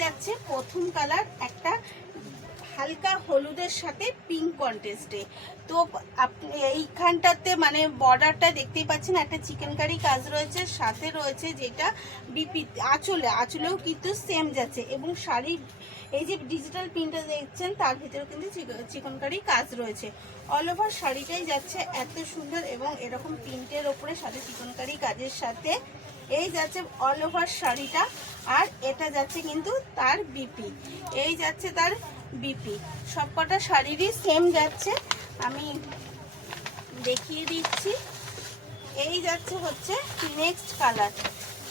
যাচ্ছে প্রথম কালার একটা হালকা হলুদের সাথে পিঙ্ক কন্ট্রাস্টে। তো আপনি এইখানটাতে মানে বর্ডারটা দেখতেই পাচ্ছেন, একটা চিকেন কারি কাজ রয়েছে, সাথে রয়েছে যেটা বিপি আঁচলেও কিন্তু সেম যাচ্ছে, এবং শাড়ির এই যে ডিজিটাল প্রিন্টটা দেখছেন তার ভিতরেও কিন্তু চিকেন কারি কাজ রয়েছে। অল ওভার শাড়িটাই যাচ্ছে এত সুন্দর, এবং এরকম প্রিন্টের ওপরে সাথে চিকেন কারি কাজের সাথে এই যাচ্ছে অল ওভার শাড়িটা। আর এটা যাচ্ছে কিন্তু তার বিপি, এই যাচ্ছে তার বিপি। সবকটা শাড়িরই সেম যাচ্ছে, আমি দেখিয়ে দিচ্ছি। এই যাচ্ছে হচ্ছে নেক্সট কালার,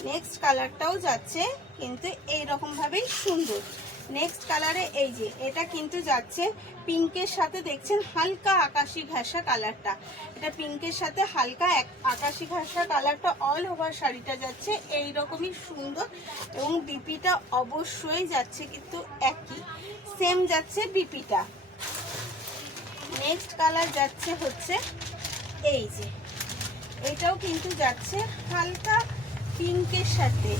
নেক্সট কালারটাও যাচ্ছে কিন্তু এইরকম ভাবেই সুন্দর। নেক্সট কালারে এই যে এটা কিন্তু যাচ্ছে পিঙ্কের সাথে, দেখছেন হালকা আকাশি ঘাসা কালারটা, এটা পিঙ্কের সাথে হালকা আকাশি ঘাসা কালারটা। অল ওভার শাড়িটা যাচ্ছে এই রকমই সুন্দর, এবং বিপিটা অবশ্যই যাচ্ছে কিন্তু একই সেম যাচ্ছে বিপিটা। নেক্সট কালার যাচ্ছে হচ্ছে এই যে, এটাও কিন্তু যাচ্ছে হালকা পিঙ্কের সাথে,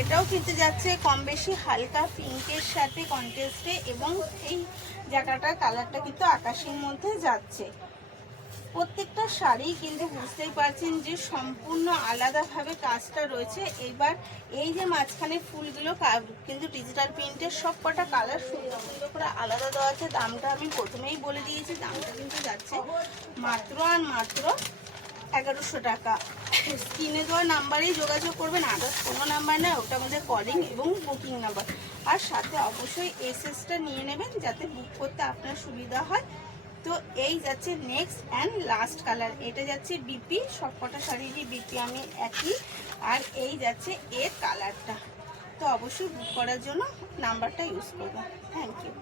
এটাও কিন্তু যাচ্ছে কম বেশি হালকা পিঙ্কের সাথে কন্ট্রাস্টে, এবং এই জায়গাটার কালারটা কিন্তু আকাশের মধ্যে যাচ্ছে। প্রত্যেকটা শাড়ি কিন্তু বুঝতেই পারছেন যে সম্পূর্ণ আলাদাভাবে কাজটা রয়েছে। এবার এই যে মাঝখানে ফুলগুলো কিন্তু ডিজিটাল প্রিন্টের সব কটা কালার সুন্দর সুন্দর করে আলাদা দেওয়া আছে। দামটা আমি প্রথমেই বলে দিয়েছি, দামটা কিন্তু যাচ্ছে মাত্র আর মাত্র 1100 টাকা। স্ক্রিনে দেওয়া নাম্বারেই যোগাযোগ করবেন, আদার্স কোনো নাম্বার নেই, ওটা আমাদের কলিং এবং বুকিং নাম্বার। আর সাথে অবশ্যই এসএসটা নিয়ে নেবেন যাতে বুক করতে আপনার সুবিধা হয়। তো এই যাচ্ছে নেক্সট অ্যান্ড লাস্ট কালার, এটা যাচ্ছে বিপি, সবকটা শাড়িরই বিপি আমি একই। আর এই যাচ্ছে এর কালারটা। তো অবশ্যই বুক করার জন্য নাম্বারটা ইউজ করবো। Thank you.